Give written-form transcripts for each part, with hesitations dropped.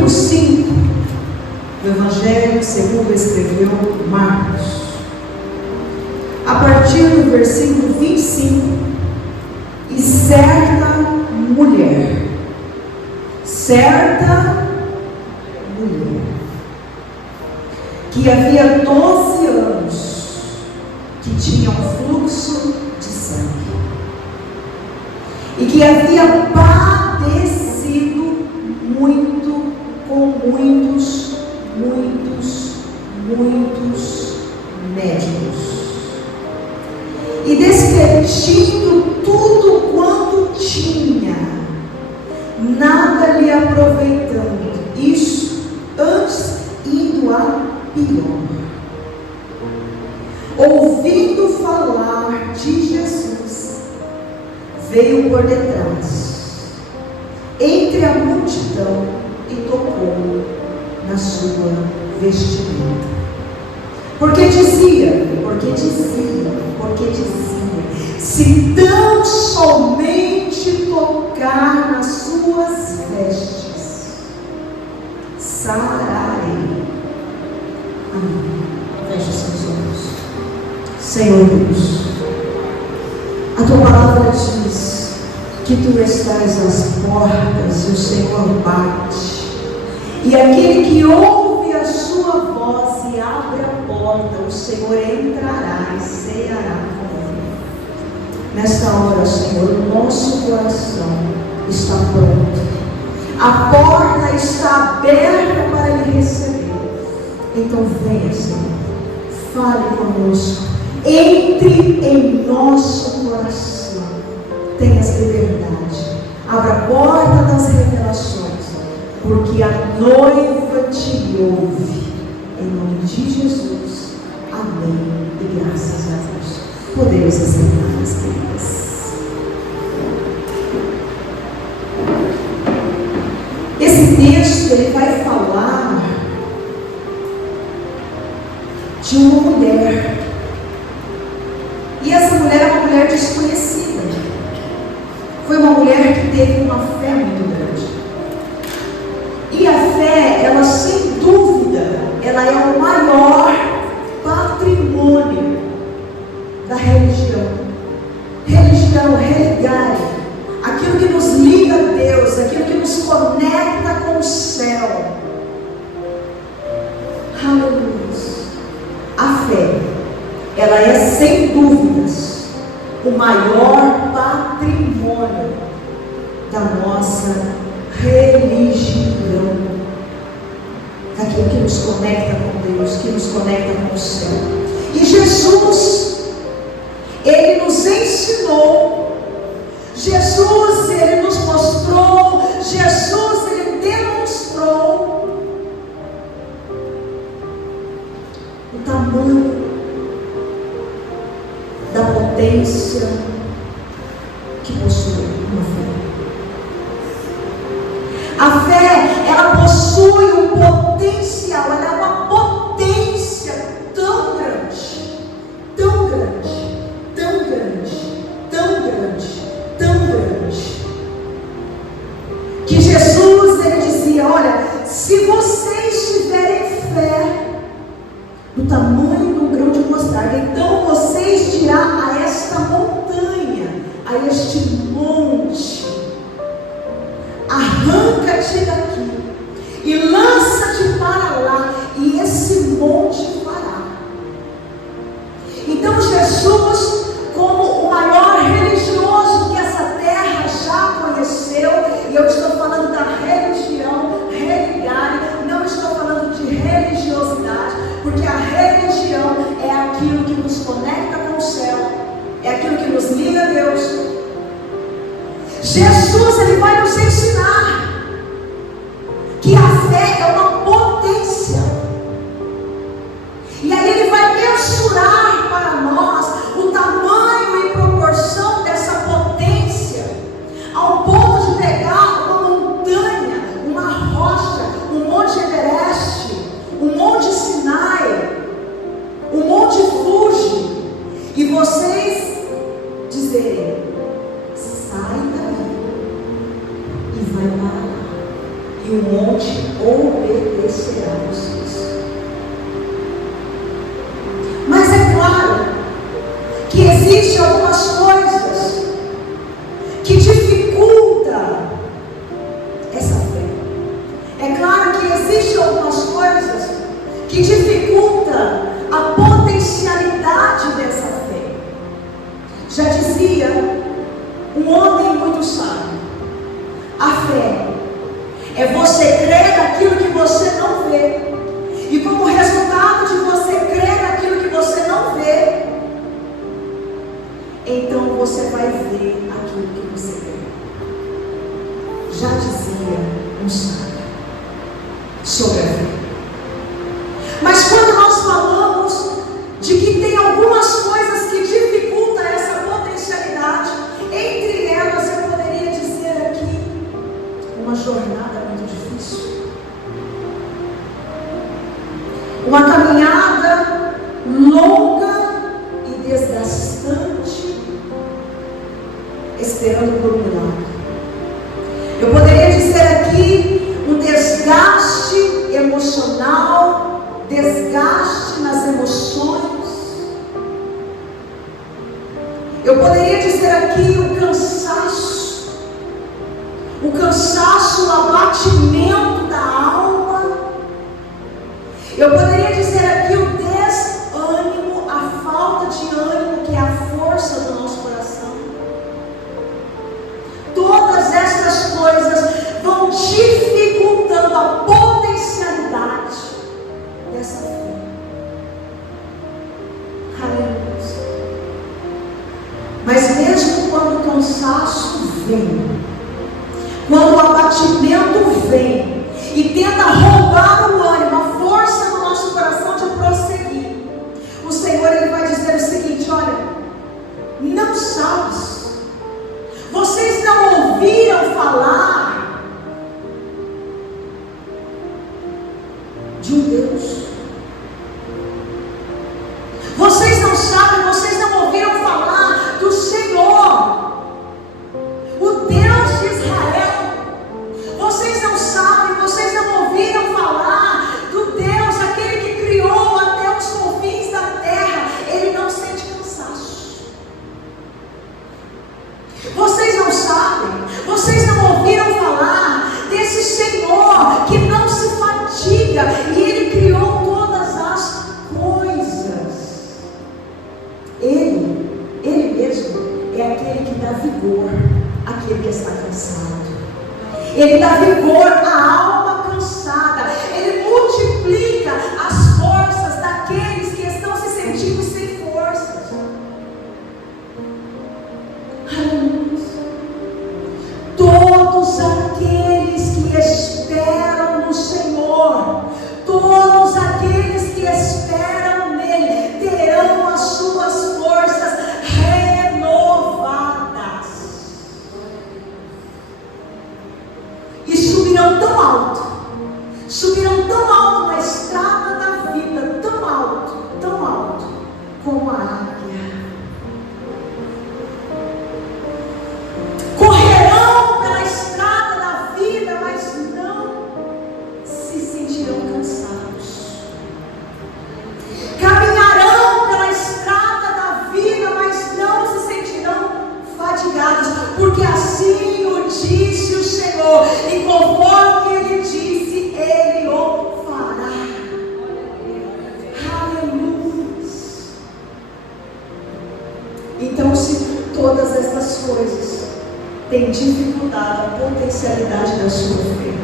capítulo 5 do Evangelho segundo escreveu Marcos, a partir do versículo 25, e certa mulher, que havia 12 anos, que tinha um fluxo de sangue, e que havia padecido muito com muitos médicos, e despedindo tudo quanto tinha, nada lhe aproveitando, isso antes indo a pior. Ouvindo falar de Jesus, veio por detrás, entre a multidão, e tocou na sua vestimenta. Porque dizia, se tão somente tocar nas suas vestes, sararei. Amém. Feche seus olhos. Senhor Deus, a tua palavra diz que tu estás às portas e o Senhor bate, e aquele que ouve a sua voz e abre a porta, o Senhor entrará e ceará com ele. Nesta hora, Senhor, o nosso coração está pronto, a porta está aberta para lhe receber. Então venha, Senhor, fale conosco, entre em nosso coração, tenhas liberdade, abra a porta das revelações, porque a noiva te ouve, em nome de Jesus, amém, e graças a Deus. Podemos assentar as queridas. Esse texto, ele vai falar de uma mulher, e essa mulher é uma mulher desconhecida, foi uma mulher que teve uma fé muito grande, e a fé, ela sem dúvida, ela é o maior patrimônio da religião, religária, aquilo que nos liga a Deus, aquilo que nos conecta com o céu. Aleluia. A fé, ela é sem dúvidas o maior patrimônio da nossa religião, daquilo que nos conecta com Deus, que nos conecta com o céu. E Jesus, ele nos ensinou, Jesus, ele nos mostrou, Jesus, ele demonstrou o tamanho da potência que possui uma fé. A fé, ela possui um potencial, ela é uma potência tão grande, tão grande, tão grande, tão grande, tão grande, que Jesus, ele dizia, olha, se vocês tiverem fé do tamanho do grão de mostarda, então vocês dirão a esta montanha, a este monte, arranca-te daqui e lança-te para lá, e esse monte fará. Então Jesus, como o maior religioso que essa terra já conheceu, e eu estou falando da religião religária, não estou falando de religiosidade, porque a religião é aquilo que nos conecta com o céu, é aquilo que nos liga a Deus. Jesus, ele vai nos ensinar que a fé é uma potência, e aí ele vai mensurar para nós o tamanho e proporção dessa potência, ao ponto de pegar uma montanha, uma rocha, um monte Everest, um monte Sinai, um monte Fuji, e vocês dizerem, sai daí e vai para lá, e o monte somente obedecerá a vocês. Mas é claro que existem algumas coisas que dificultam essa fé. É claro que existem algumas coisas que dificultam a potencialidade dessa fé. Já dizia um homem muito sábio: a fé é você crer naquilo que você não vê, e como resultado de você crer naquilo que você não vê, então você vai ver aquilo que você crê. Já dizia um sábio sobre a fé. Mas quando nós falamos de que tem algumas coisas que dificultam essa potencialidade, entre elas eu poderia dizer aqui uma jornada muito difícil, uma caminhada longa e desgastante, esperando por um milagre. Eu poderia dizer aqui um desgaste emocional, desgaste nas emoções. Eu poderia dizer aqui o cansaço, o abatimento da alma. Eu poderia dizer aqui o desânimo, a falta de ânimo, que é a força do nosso coração. Todas estas coisas vão dificultando a potencialidade dessa fé. Aleluia. Mas mesmo quando o cansaço vem, quando o abatimento vem e tenta roubar o ânimo, a força do nosso coração de prosseguir, o Senhor ele vai dizer o seguinte: olha, não sabes, vocês não ouviram falar de um Deus? Vocês não sabem, vocês não ouviram falar do Senhor, o Deus de Israel? Vocês não sabem, vocês não ouviram falar do Deus, aquele que criou até os confins da terra? Ele não sente cansaço. Vocês não sabem, vocês não ouviram falar desse Senhor que não se fatiga, e Ele criou todas as coisas. Ele mesmo é aquele que dá vigor àquele que está cansado. Ele dá vigor à alma cansada. Ele multiplica as forças daqueles que estão se sentindo sem forças. Aleluia. Todos aqueles que esperam no Senhor, todos aqueles que esperam nele, terão as suas forças renovadas e subirão tão alto na estrada da vida, tão alto como a águia. Correrão pela estrada da vida, mas não se sentirão cansados. Caminharão pela estrada da vida, mas não se sentirão fatigados, porque assim o disse o Senhor, e conforme Ele disse, Ele o fará. Aleluia. Então, se todas estas coisas têm dificultado a potencialidade da sua fé,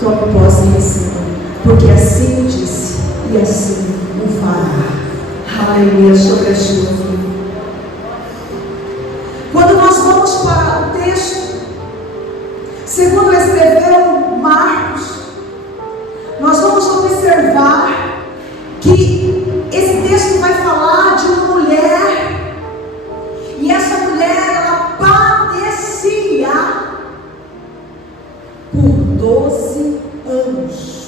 tome posse e receba, porque assim o disse e assim o fará. Aleluia, sobre a sua vida. Quando nós vamos para o texto, segundo escreveu Marcos, nós vamos observar que esse texto vai falar de uma mulher, e essa mulher ela padecia por 12 anos.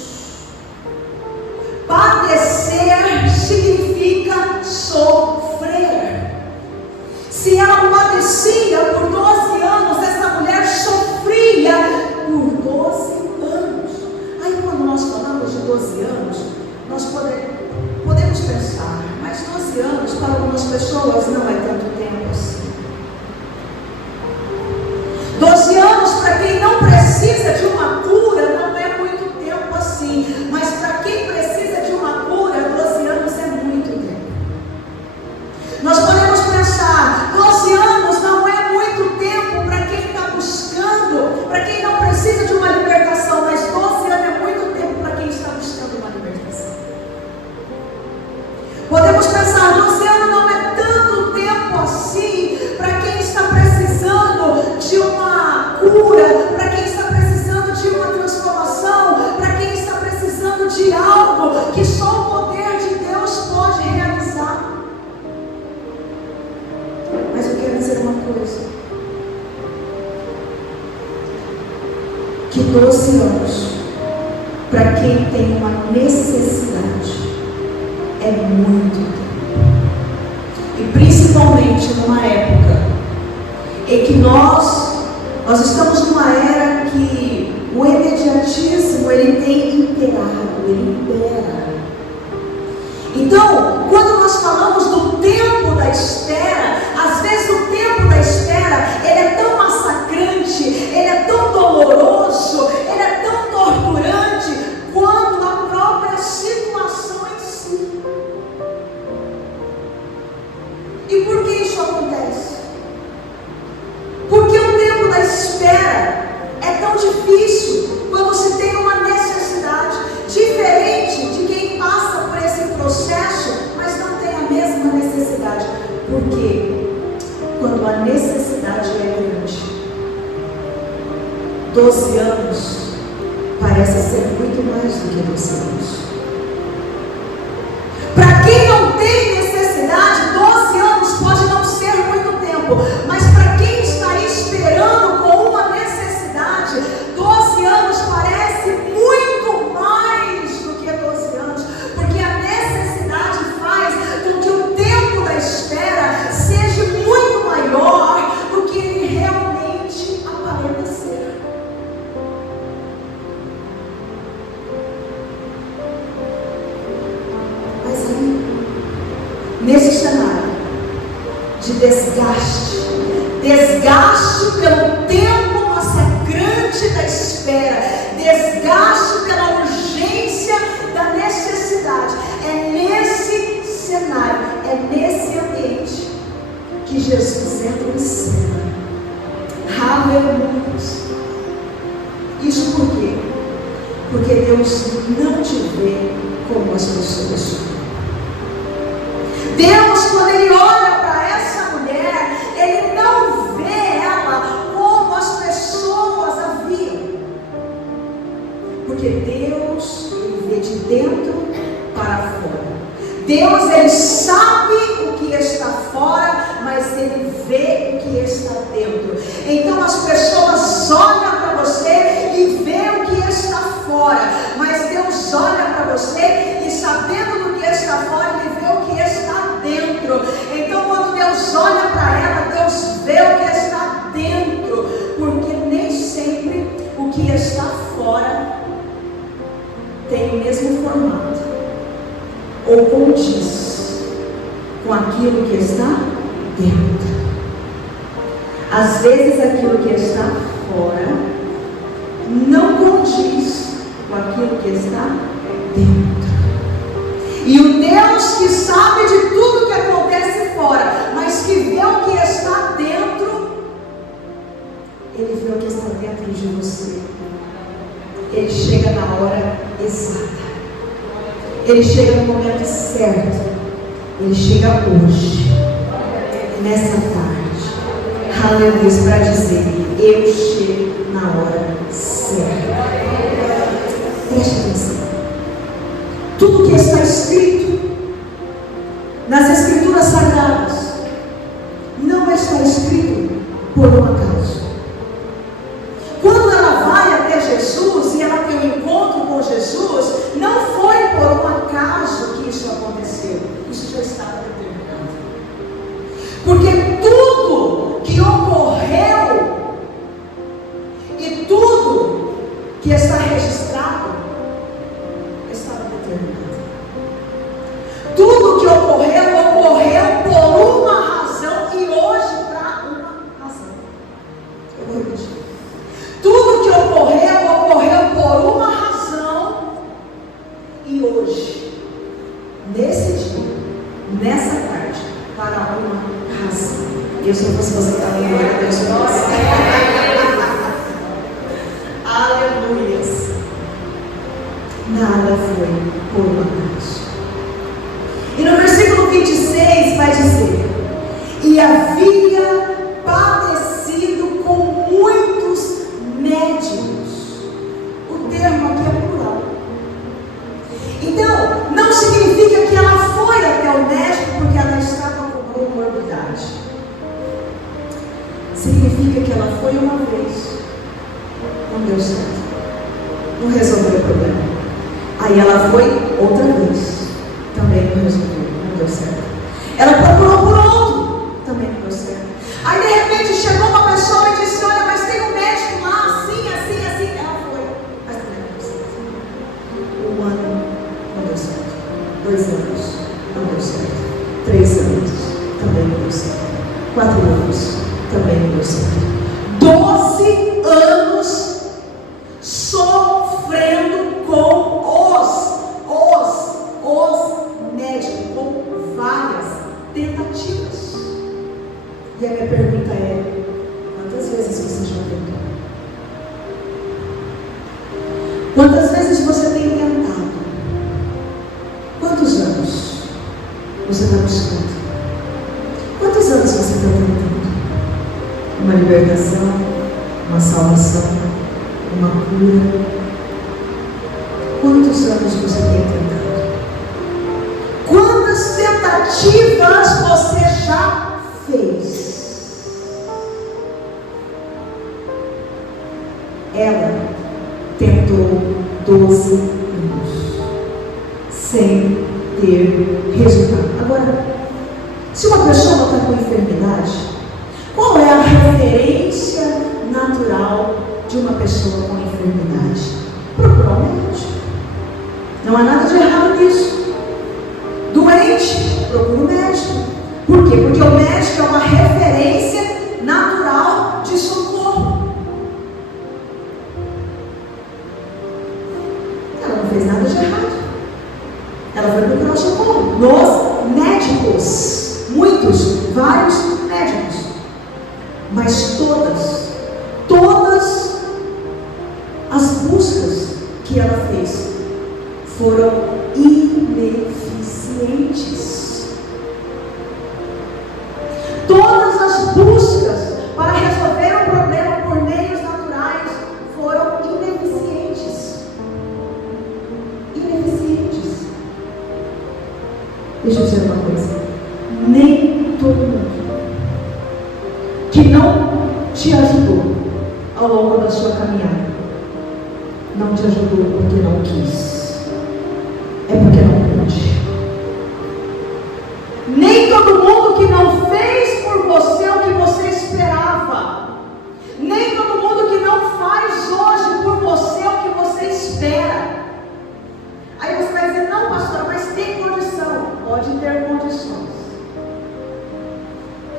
Padecer significa sofrer. Se ela padecia por 12 anos, essa mulher sofria por 12 para quem tem uma necessidade, é muito tempo. E principalmente numa época em que nós estamos numa era que o imediatismo ele tem imperado, ele impera. Então, quando nós falamos do tempo da espera, às vezes o tempo da espera, ele é tão massacrante, ele é tão doloroso, ele é tão torturante, quanto a própria situação em si. E por que isso acontece? Porque o tempo da espera é tão difícil quando você tem uma necessidade, diferente de quem passa por esse processo, mas não tem a mesma necessidade. Porque quando a necessidade é grande, 12 anos parece ser muito mais do que 12 anos. Para quem não tem necessidade, 12 anos pode não ser muito tempo, mas para quem está esperando com uma necessidade, 12 anos parece muito mais do que 12 anos, porque a necessidade faz com que o tempo da espera seja muito maior do que ele realmente aparenta ser. Mas aí, nesse cenário de desgaste pelo tempo massacrante da espera, desgaste pela urgência da necessidade, é nesse cenário, é nesse ambiente que Jesus entra em cena. Aleluia! Isso por quê? Porque Deus não te vê como as pessoas. Deus, quando Ele olha para essa mulher, Ele não vê ela como as pessoas a viam. Porque Deus, Ele vê de dentro para fora. Deus, Ele sabe o que está fora, mas Ele vê o que está dentro. Então as pessoas olham para você e vê o que está fora, mas Deus olha para você e, sabendo do que está fora, Ele vê o que está dentro. Então quando Deus olha para ela, Deus vê o que está dentro, porque nem sempre o que está fora tem o mesmo formato ou condiz com aquilo que está dentro. Às vezes aquilo que está fora não condiz com aquilo que está dentro. E o Deus que sabe de tudo que acontece fora, mas que vê o que está dentro, Ele vê o que está dentro de você. Ele chega na hora exata. Ele chega no momento certo. Ele chega hoje, nessa tarde, aleluia, para dizer: eu chego na hora certa. Preste atenção. Tudo que está escrito nas Escrituras Sagradas não está escrito por um acaso. Quando ela vai até Jesus e ela tem um encontro com Jesus, não foi por um acaso que isso aconteceu. Isso já estava determinado. Porque tudo que ocorreu e tudo que está registrado estava determinado. Tudo que ocorreu por uma razão e hoje para uma razão. Eu vou repetir. Tudo que ocorreu por uma razão e hoje, nesse dia, nessa tarde, para uma razão. Eu se eu fosse você, estava em glória a Deus por você. Aleluia. Nada foi por um acaso. E no versículo 26 vai dizer: e havia padecido com muitos médicos. O termo aqui é plural. Então, não significa que ela foi até o médico porque ela estava com comorbidade. Significa que ela foi uma vez, não deu certo, não resolveu o problema. Aí ela foi outra vez, também não resolveu, não deu certo. Ela procurou por outro, também não deu certo. Aí de repente chegou uma pessoa e disse: olha, mas tem um médico lá, assim, assim, assim. Ela foi, mas também não deu certo. 1 ano, não deu certo. 2 anos, não deu certo. 3 anos, também não deu certo. 4 anos, também não deu certo. 12 anos sofrendo com os médicos, com várias tentativas. E a minha pergunta é: quantas vezes você já tentou? Quantas vezes você tem tentado? Quantos anos você está buscando? Quantos anos você está tentando? Uma libertação, uma salvação, uma cura? Quantos anos você tem tentado? Quantas tentativas você já fez? Ela tentou 12 anos sem ter resultado. Agora, se uma pessoa está com enfermidade, qual é a referência natural de uma pessoa com enfermidade? Procurar um médico. Não há nada de errado nisso. Doente, procura um médico. Por quê? Porque o médico é uma referência natural de socorro. Ela não fez nada de errado. Ela foi procurar socorro. Nos médicos, muitos, vários médicos. Mas todas as buscas que ela fez foram ineficientes. Todas as buscas para resolver um problema por meios naturais foram ineficientes. Ineficientes. Deixa eu dizer uma coisa: nem todo mundo que não te ajudou ao longo da sua caminhada não te ajudou porque não quis, é porque não pôde. Nem todo mundo que não fez por você o que você esperava, nem todo mundo que não faz hoje por você o que você espera. Aí você vai dizer: não, pastor, mas tem condição. Pode ter condições,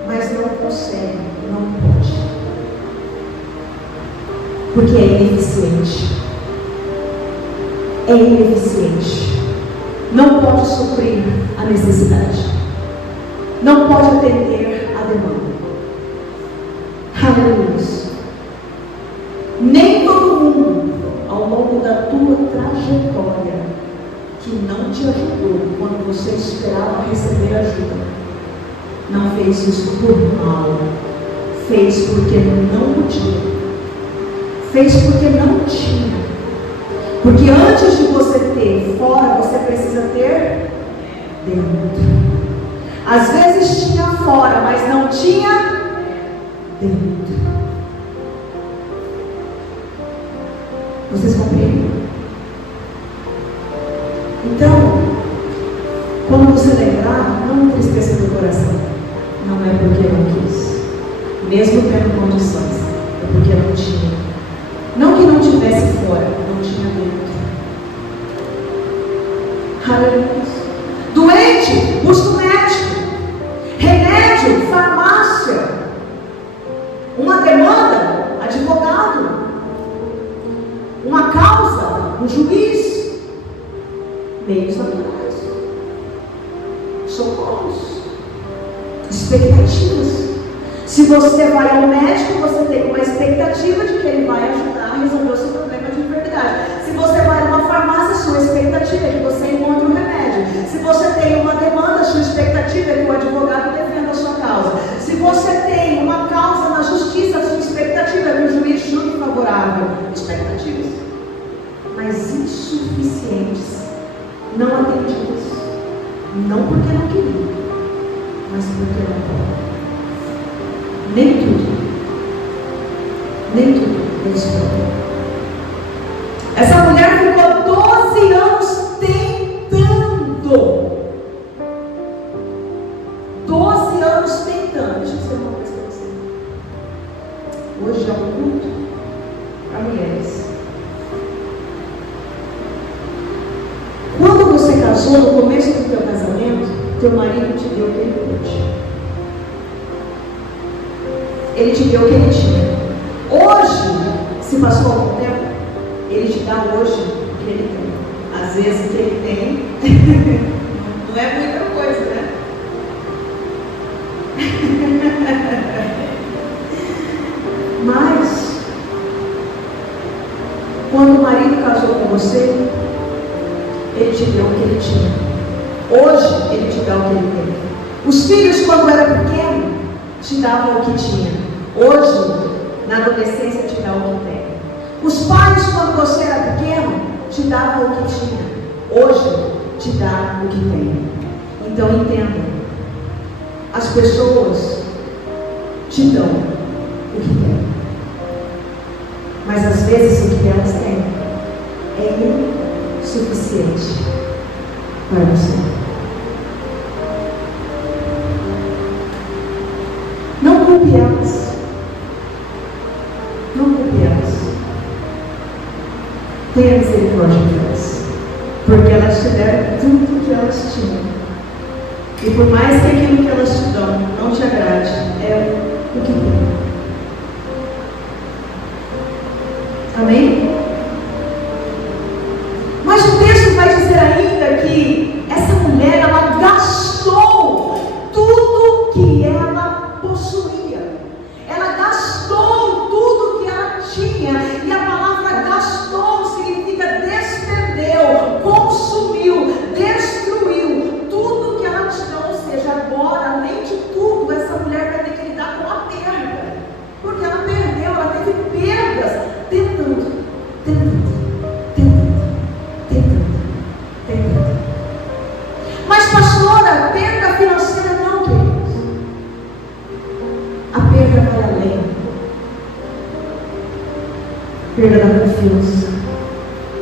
mas não consegue, não pode, porque é ineficiente. É ineficiente. Não pode suprir a necessidade. Não pode atender a demanda. Aleluia. Nem todo mundo ao longo da tua trajetória que não te ajudou quando você esperava receber ajuda, não fez isso por mal, fez porque não podia, fez porque não tinha. Porque antes de você ter fora, você precisa ter dentro. Às vezes tinha fora, mas não tinha dentro. Vocês compreendem? Então, quando você lembrar, não entristeça teu coração. Não é porque não quis, mesmo tendo condições, é porque não tinha. Não que não tivesse fora, não tinha dentro. Aleluia. Doente, busca um médico. Remédio, farmácia. Uma demanda, advogado. Uma causa, um juiz. Meios naturais. Socorros. Expectativas. Se você vai ao médico, você tem uma expectativa de que ele vai ajudar a resolver o seu problema de enfermidade. Se você vai a uma farmácia, sua expectativa é que você encontre um remédio. Se você tem uma demanda, sua expectativa é que o advogado defenda a sua causa. Se você tem uma causa na justiça, sua expectativa é que o juiz julgue favorável. Expectativas. Mas insuficientes, não atendidas. Não porque não queriam, mas porque não podem. Nem tudo é esperado. Essa mulher ficou 12 anos casou, no começo do teu casamento, teu marido te deu o que ele pôde. Ele te deu o que ele tinha. Hoje, se passou algum tempo, ele te dá hoje o que ele tem. Às vezes o que ele tem não é muita coisa, né? Mas, quando o marido casou com você, ele te deu o que ele tinha. Hoje, ele te dá o que ele tem. Os filhos, quando eram pequenos, te davam o que tinha. Hoje, na adolescência, te dá o que tem. Os pais, quando você era pequeno, te davam o que tinha. Hoje, te dá o que tem. Então, entenda. As pessoas te dão o que tem. Mas, às vezes, o que elas têm é insuficiente para você. Não culpe elas. Não culpe elas. Tenha misericórdia delas. Porque elas te deram tudo que elas tinham. E por mais que aquilo que elas te dão não te agrade, é o que tem. Amém? Mas o texto vai dizer ainda que essa mulher, ela gastou tudo que ela possuía. Ela gastou tudo que ela tinha. E a palavra gastou significa despendeu, consumiu, destruiu tudo que ela tinha. Ou seja, agora, além de tudo, essa mulher vai ter que lidar com a perda. Porque ela perdeu, ela teve perdas tentando. Mas, pastora, perda financeira não, queridos. A perda vai além. Perda da confiança.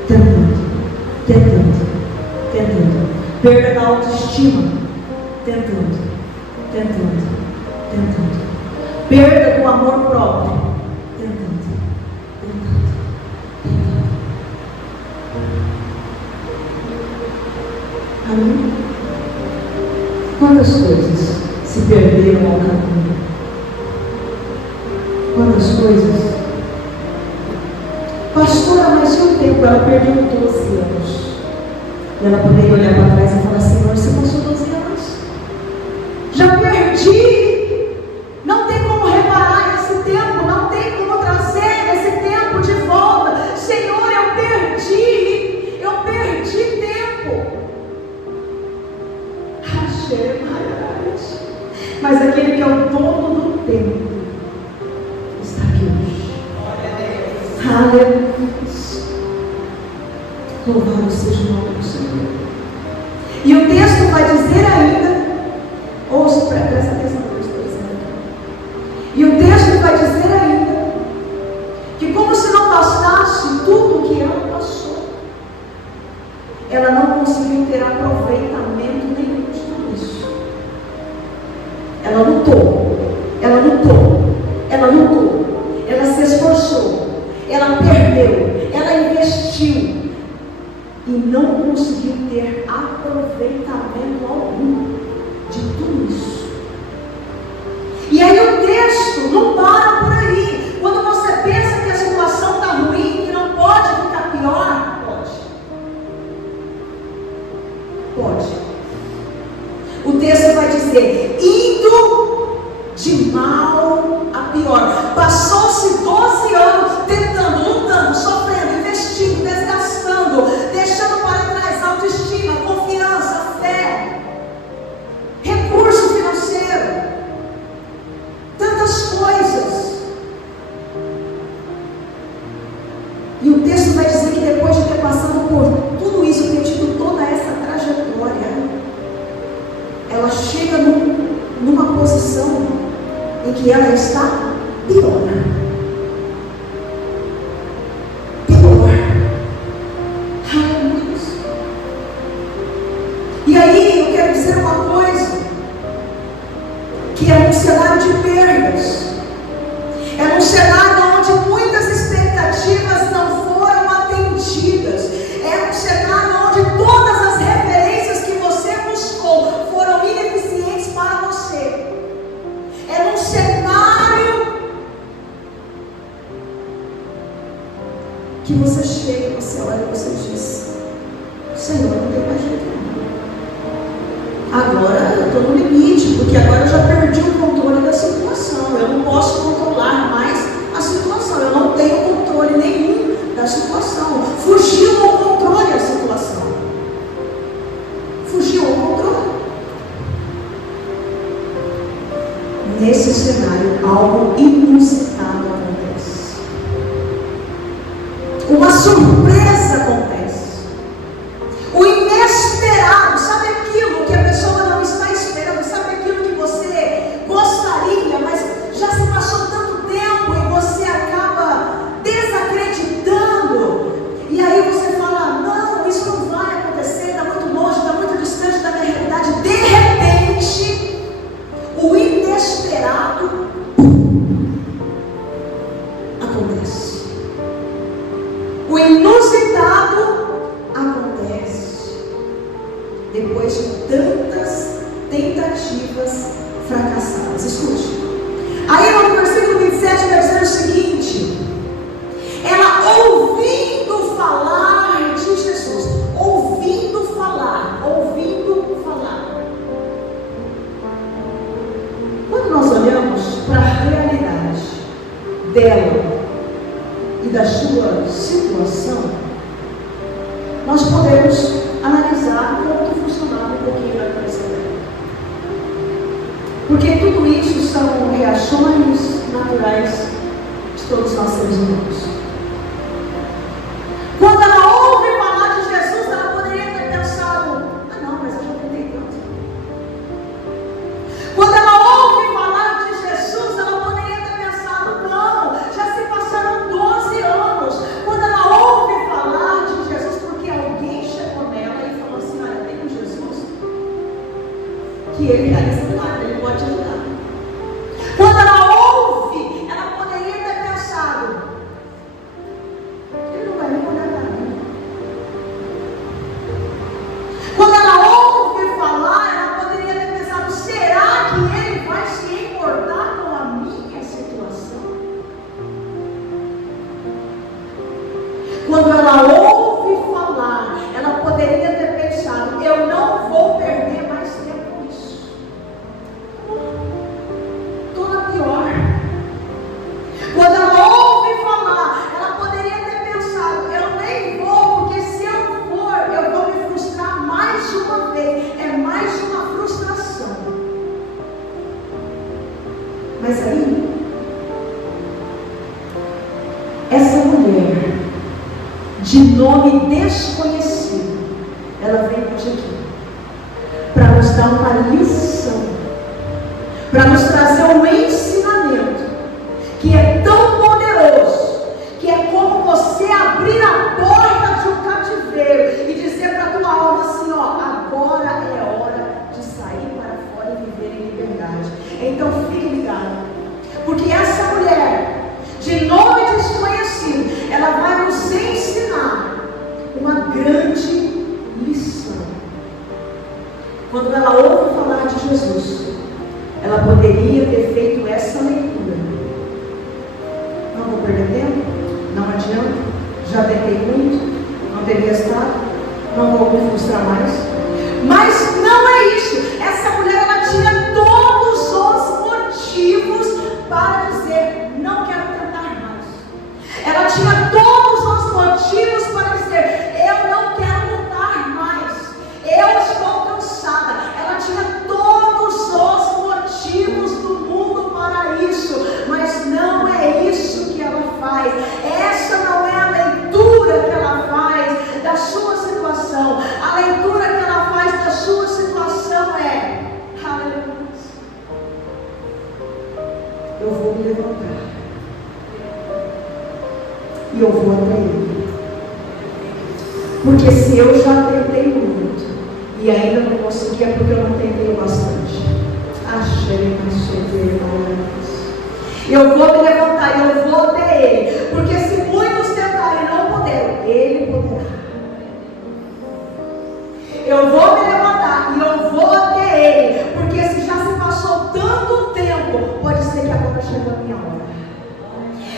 Tentando. Perda da autoestima. Tentando. Perda do amor próprio. Tentando. Amém? Quantas coisas se perderam ao caminho? Quantas coisas? Pastora, mas o tempo, ela perdeu 12 anos. E ela poderia olhar para trás e falar: Senhor, você passou 12 anos. Já perdi. Não tem como reparar esse tempo. Não tem como trazer esse tempo de volta. Senhor, eu perdi. Eu perdi tempo. Mas aquele que é o dono do tempo está aqui hoje. Aleluia. Louvado seja o nome do Senhor. E o texto vai dizer ainda, ouça, presta atenção no que eu estou dizendo. E o texto vai dizer ainda que, como se não bastasse tudo o que ela passou, ela não conseguiu ter aproveitamento nenhum de tudo isso. Ela lutou, ela se esforçou, ela perdeu, ela investiu e não conseguiu ter aproveitamento algum de tudo isso. E aí o texto não para por aí. Quando você pensa que a situação está ruim, que não pode ficar pior, pode. O texto vai dizer: indo de mal a pior. Passou-se 12 anos tentando, lutando, sofrendo, investindo, desgastando, deixando para trás autoestima, confiança, fé, recurso financeiro, tantas coisas. E o texto vai dizer que depois de ter passado por tudo isso, ter tido toda essa trajetória, ela chega numa posição em que ela está pior. Aleluia. E aí eu quero dizer uma coisa, que é um cenário de perdas, é um cenário onde muitas expectativas não foram atendidas, é um cenário onde todas as referências limite, porque agora eu já perdi o controle da situação. Eu não posso controlar mais a situação. Eu não tenho controle nenhum da situação. Fugiu ao controle a situação. Fugiu ao controle. Nesse cenário, algo inusitado acontece. Uma surpresa acontece. O inesperado, sabe aquilo que a pessoa não está esperando, sabe aquilo que você gostaria, mas já se passou tanto tempo e você acaba desacreditando. E aí você fala, não, isso não vai acontecer, está muito longe, está muito distante da minha realidade. De repente, o inesperado acontece. O inusitado acontece. Depois de tantas tentativas fracassadas. Escute. Aí no versículo 27 vai dizer o seguinte: ela ouvindo falar de Jesus, ouvindo falar. Quando nós olhamos para a realidade dela e da sua situação, nós podemos analisar como que funcionava um pouquinho na cabeça dela. Porque tudo isso são reações naturais de todos nós seres humanos. Quando ela ouve falar de Jesus, ela poderia ter pensado, não, mas eu já tentei tanto. Quando ela ouve falar de Jesus, ela poderia ter pensado, não, já se passaram 12 anos. Quando ela ouve falar de Jesus, porque alguém chegou nela e falou assim, olha, tem um Jesus que ele realiza milagre, ele pode te ajudar. Quando ela ouve, ela poderia ter pensado, ele não vai me mandar nada. Quando ela ouve falar, ela poderia ter pensado, será que ele vai se importar com a minha situação? Quando ela ouve falar, ela poderia ter pensado, eu não vou perder mais tempo com isso. Toda pior. Quando ela ouve falar, ela poderia ter pensado, eu nem vou, porque se eu for, eu vou me frustrar mais de uma vez. É mais uma frustração. Mas aí, essa mulher, de nome desconhecido, ela vem hoje aqui para nos dar uma lição, para nos trazer um ensinamento que é tão poderoso, que é como você abrir a porta de um cativeiro e dizer para a tua alma assim, ó, agora é hora de sair para fora e viver em liberdade. Então fique ligado, porque essa mulher, de nome desconhecido, ela vai nos ensinar uma grande lição. Quando ela ouve falar de Jesus, ela poderia ter feito essa leitura. Não vou perder tempo, não adianta, já tentei muito, não teria estado, não vou me frustrar mais. Mas não é isso. Essa mulher, ela tinha todos os motivos para dizer, não quero tentar mais. Ela tinha todos os motivos para dizer, eu não quero lutar mais, eu estou cansada. Ela tinha todos os motivos do mundo para isso, mas não é isso que ela faz. Essa não é a leitura que ela faz da sua situação. A leitura que ela faz da sua situação é, aleluia, eu vou me levantar e eu vou até ele. Porque se eu já tentei muito e ainda não consegui, é porque eu não tentei o bastante. Eu vou me levantar e eu vou até ele. Porque se muitos tentarem e não puderam, ele poderá. Eu vou me levantar e eu vou até ele. Porque se já se passou tanto tempo, pode ser que agora chegou a minha hora.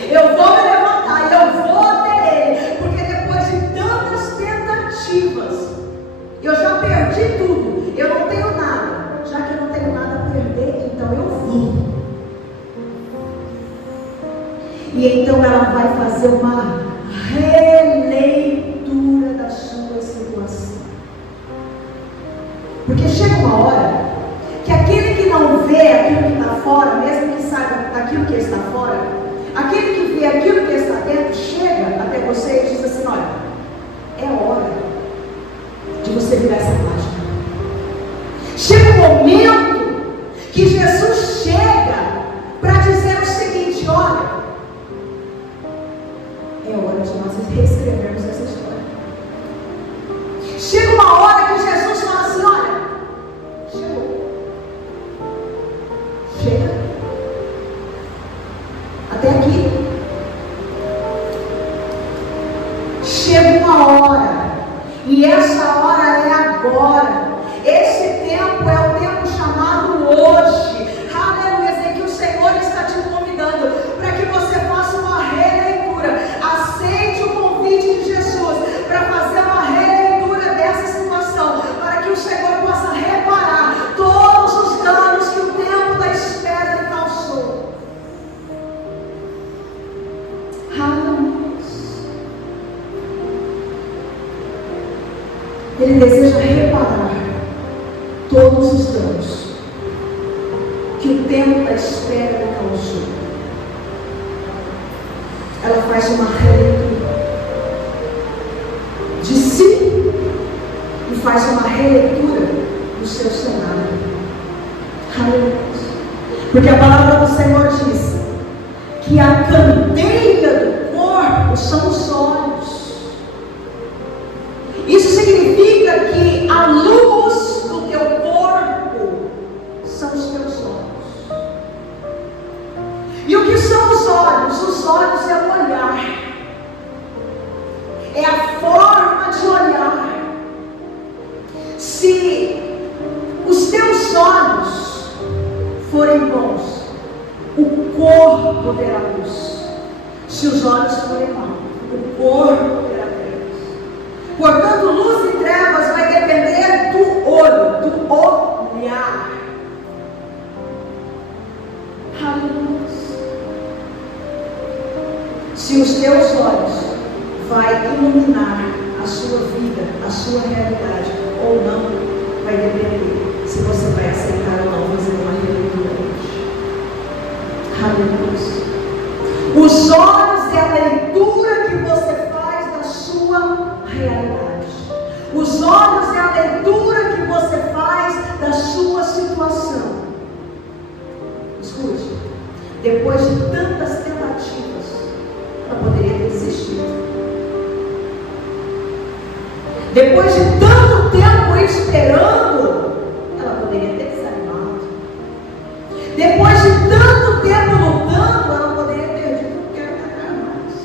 Eu vou me levantar e eu vou até ele. Porque depois de tantas tentativas, eu já perdi tudo. Eu não tenho nada. Já que eu não tenho nada, E então ela vai fazer uma releitura da sua situação. Porque chega uma hora que aquele que não vê aquilo que está fora, mesmo que saiba daquilo que está fora, aquele que vê aquilo que está dentro, chega até você e diz assim: olha, é hora de você virar essa página. Chega um momento que Jesus chega para dizer o seguinte: olha, é hora de nós reescrevermos essa história. Chega uma hora que Jesus fala assim: olha, chegou. Chega. Até aqui. Chega uma hora. E essa hora é agora. Esse tempo é o tempo chamado hoje. Aleluia. Que o Senhor está te convidando para que você faça uma releitura. Aceite o convite de Jesus para fazer uma releitura dessa situação, para que o Senhor possa reparar todos os danos que o tempo da espera lhe causou. Aleluia. Ele deseja reparar todos os danos que o tempo da espera lhe causou. Ela faz uma releitura de si e faz uma releitura do seu cenário. Aleluia. Porque a palavra do Senhor diz que a candeia do corpo são os olhos. Isso significa que a luz do teu corpo são os teus olhos. E o que são os olhos? Os olhos é o olhar. É a forma de olhar. Se os teus olhos forem bons, o corpo terá luz. Se os olhos forem maus, o corpo terá trevas. Portanto, luz e trevas vai depender do olho, do olhar. Aleluia. Se os teus olhos vai iluminar a sua vida, a sua realidade, ou não, vai depender se você vai aceitar ou não fazer uma releitura hoje. Aleluia. Os olhos é a leitura que você faz da sua realidade. Os olhos é a leitura que você faz da sua situação. Escute, depois de tantas tentativas, ela poderia ter desistido. Depois de tanto tempo esperando, ela poderia ter desanimado. Depois de tanto tempo lutando, ela poderia ter dito: não quero aguentar mais.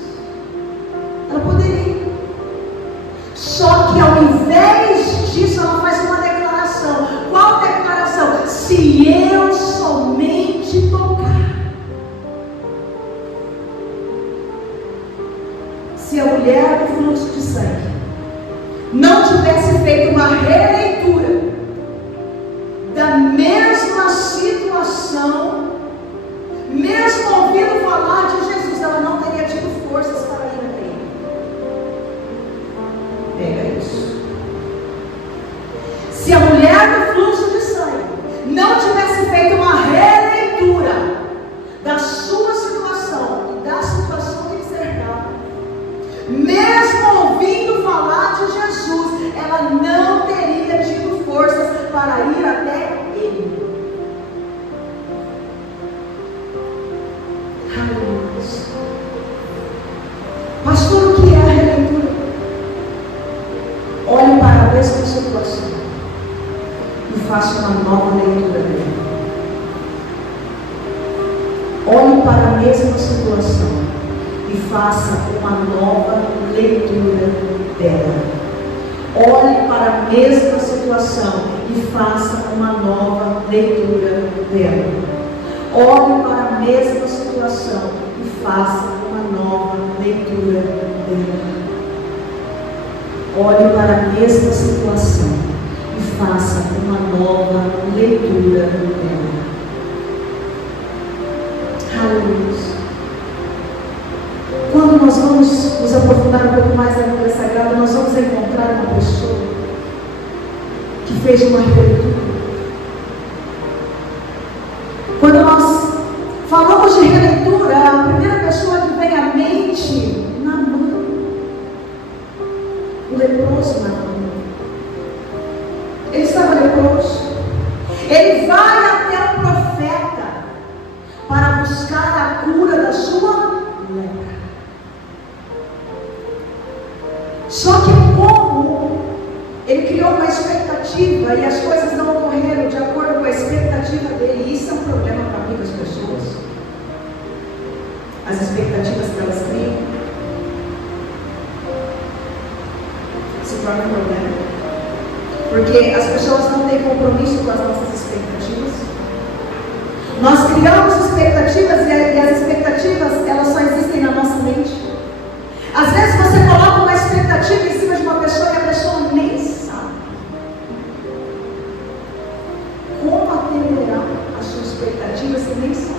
Ela poderia. Só que ao invés disso, ela faz uma declaração. Qual declaração? Se eu somente tocar. Se a mulher do fluxo de sangue não tivesse feito uma releitura da mesma situação, mesmo ouvindo falar de Jesus, ela não teria tido forças para ir até ele. Pega isso. Se a mulher do fluxo de sangue não tivesse feito uma releitura da sua situação e da situação que lhe cercava, mesmo ouvindo falar de Jesus, ela não teria tido forças para ir até ele. Aleluia. Pastor, o que é a releitura? Olhe para a mesma situação e faça uma nova leitura dela. Olhe para a mesma situação e faça uma nova leitura dela. Olhe para a mesma situação e faça uma nova leitura dela. Olhe para a mesma situação e faça uma nova leitura dela. Olhe para a mesma situação e faça uma nova leitura dela. Aleluia. nós vamos nos aprofundar um pouco mais na Bíblia Sagrada, nós vamos encontrar uma pessoa que fez uma releitura. Quando nós falamos de releitura, a primeira pessoa que vem à mente, Naamã, o leproso Naamã. Ele estava leproso. Ele vai até o profeta para buscar a cura da sua lepra. Só que como ele criou uma expectativa e as coisas não ocorreram de acordo com a expectativa dele, e isso é um problema para muitas pessoas. As expectativas que elas criam se tornam um problema. Porque as pessoas não têm compromisso com as nossas expectativas. Nós criamos expectativas e as expectativas, elas só existem na nossa mente. Às vezes você coloca uma expectativa em cima de uma pessoa e a pessoa nem sabe como atenderá as suas expectativas e nem sabe.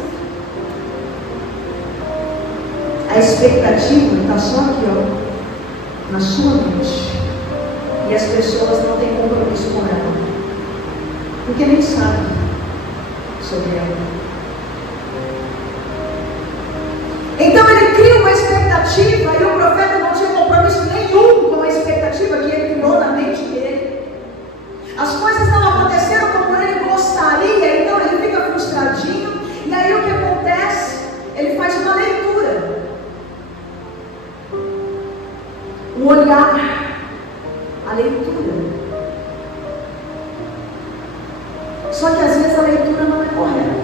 A expectativa está só aqui, ó, na sua mente. E as pessoas não têm compromisso com ela, porque nem sabem sobre ela. Então ele cria uma expectativa e o profeta não tinha compromisso nenhum com a expectativa que ele criou na mente dele. As coisas não aconteceram como ele gostaria, então ele fica frustradinho. E aí o que acontece? Ele faz uma leitura, um olhar, a leitura. Só que às vezes a leitura não é correta.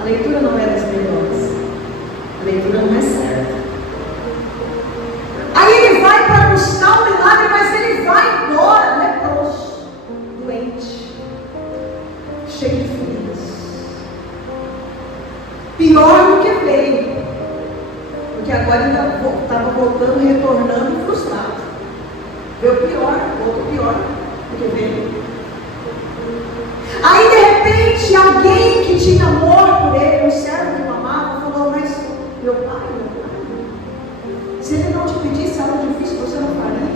A leitura não é das melhores. A leitura não é certa. Aí ele vai para buscar o milagre, mas ele vai embora leproso, doente, cheio de feridas. Pior do que veio. Porque agora ainda estava voltando, retornando frustrado. Veio pior, outro pior do que veio. Aí de repente alguém que tinha amor por ele, um servo que o amava, falou: mas meu pai, se ele não te pedisse algo difícil, você não faria?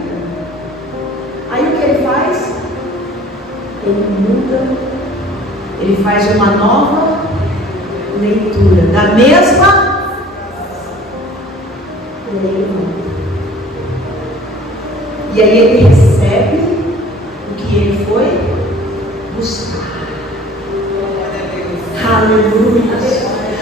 Aí o que ele faz? Ele muda, ele faz uma nova leitura da mesma. E aí ele recebe o que ele foi buscar. Aleluia.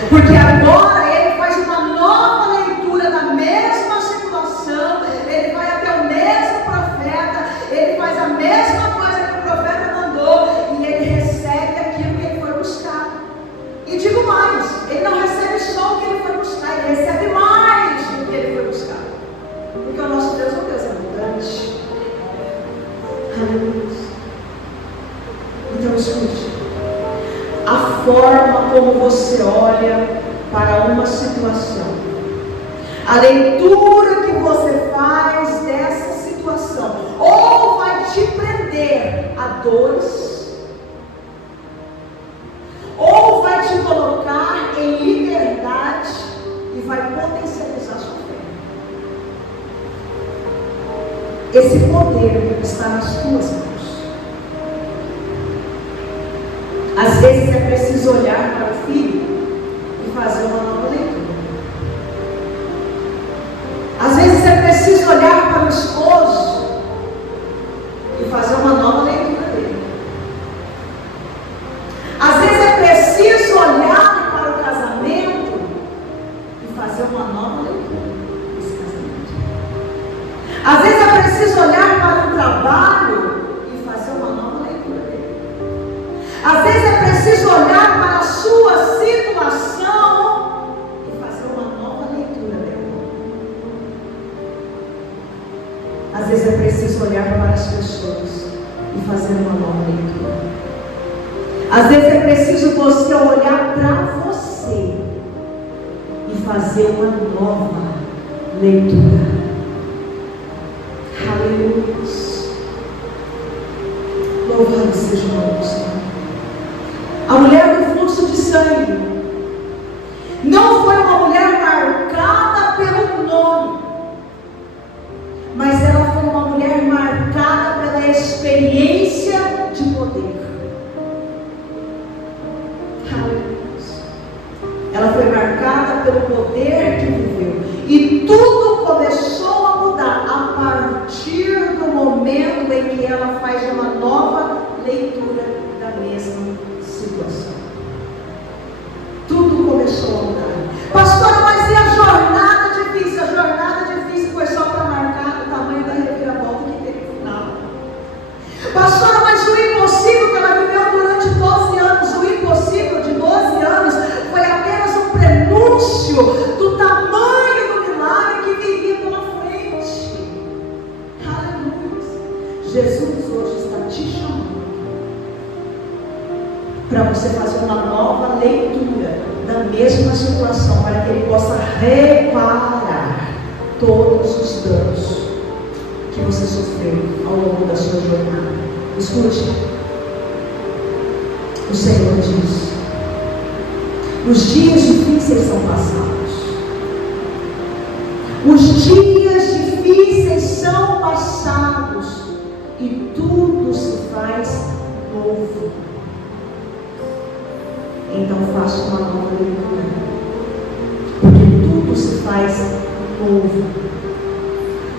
Porque agora ele faz uma nova leitura da mesma situação. Ele vai até o mesmo profeta. Ele faz a mesma coisa que o profeta mandou. E ele recebe aquilo que ele foi buscar. E digo mais, ele não recebe só o que ele foi buscar, ele recebe mais do que ele foi buscar. Porque o nosso Deus é um Deus abundante. Aleluia. Então escute. A forma como você olha para uma situação, a leitura que você faz dessa situação, ou vai te prender a dores, ou vai te colocar em liberdade e vai potencializar sua fé. Esse poder está nas tuas mãos. Às vezes é preciso olhar para o filho e fazer uma nova leitura. Às vezes é preciso olhar para o esposo e fazer uma nova leitura dele. Às vezes é preciso olhar para o casamento e fazer uma nova leitura desse casamento. Às vezes é preciso olhar para o trabalho e fazer uma nova leitura dele. Às vezes é preciso olhar para a sua situação e fazer uma nova leitura dela. Às vezes é preciso olhar para as pessoas e fazer uma nova leitura. Às vezes é preciso você olhar para você e fazer uma nova leitura. Aleluia. Louvado seja o nome do Senhor. A mulher do fluxo de sangue não foi uma mulher marcada pelo nome. poder que viveu. E tudo começou a mudar a partir do momento em que ela faz uma nova leitura da mesma situação. Tudo começou a mudar. Pastora, mas e a jornada difícil? A jornada difícil foi só para marcar o tamanho da reviravolta que teve no final. Pastora, mas o impossível que ela viveu durante 12 anos, o impossível de 12 anos foi apenas um prenúncio do tamanho do milagre que viria pela frente. Aleluia. Jesus hoje está te chamando para você fazer uma nova leitura da mesma situação, para que Ele possa reparar todos os danos que você sofreu ao longo da sua jornada. Escute, o Senhor diz: os dias difíceis são passados. Os dias difíceis são passados e tudo se faz novo. Então faça uma nova leitura, porque tudo se faz novo.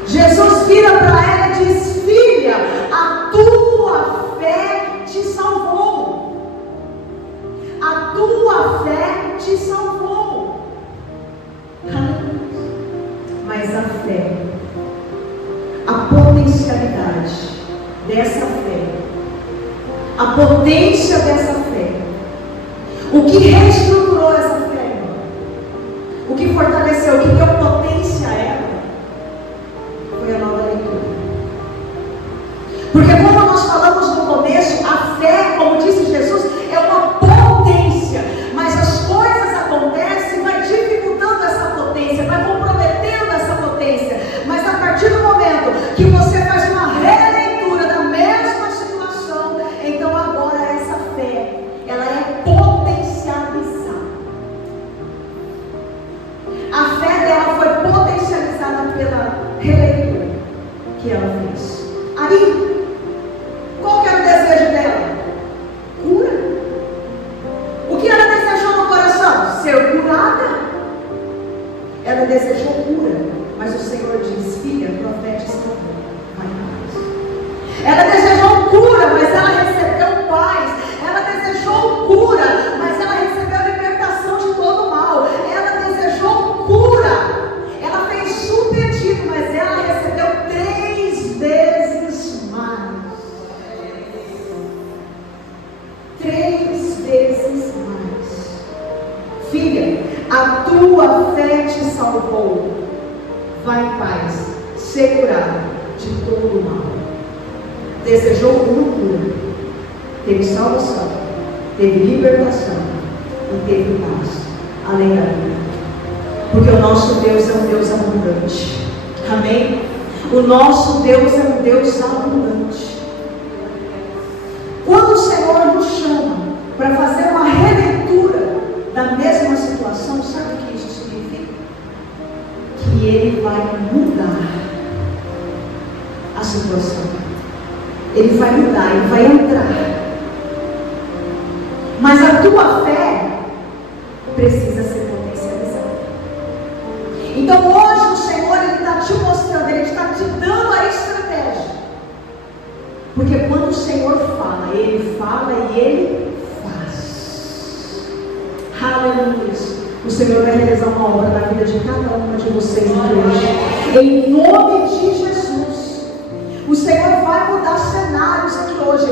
Jesus vira para ela e diz: filha, a tua fé te salvou. A tua fé te salvou. Mas a fé, a potencialidade dessa fé, a potência dessa fé, o que reestruturou essa fé, irmão? O que fortaleceu, o que deu potência a ela, foi a nova leitura. Porque como nós falamos no começo, a fé, como disse Jesus, é uma potência. Mas as coisas acontecem, vai dificultando essa potência, vai comprometendo essa potência. Mas a partir do momento que você faz uma releitura da mesma situação, então agora essa fé, ela é potencializada. A fé dela foi potencializada pela releitura que ela fez. Aí, qual que era o desejo dela? Cura. O que ela desejou no coração? Ser curada. Ela desejou cura, mas o Senhor diz: filha, profete salvou, vai mais. Ela desejou cura, mas ela recebeu paz. Ela desejou cura, mas ela recebeu a libertação de todo mal. Ela desejou cura. Ela fez um pedido, mas ela recebeu 3 vezes mais. 3 vezes mais. Filha, a tua fé te salvou. Vai em paz, ser curada de todo o mal. Desejou cura, teve salvação, teve libertação e teve paz, além da vida. Porque o nosso Deus é um Deus abundante. Amém? O nosso Deus é um Deus abundante. Quando o Senhor nos chama para fazer uma releitura da mesma situação, sabe o que isso significa? Que Ele vai mudar a situação. Ele vai mudar, Ele vai entrar. Mas a tua fé precisa ser potencializada. Então hoje o Senhor, Ele está te mostrando, Ele está te dando a estratégia. Porque quando o Senhor fala e Ele faz. Aleluia. O Senhor vai realizar uma obra na vida de cada uma de vocês hoje. Em nome de Jesus. O Senhor vai mudar cenários aqui hoje.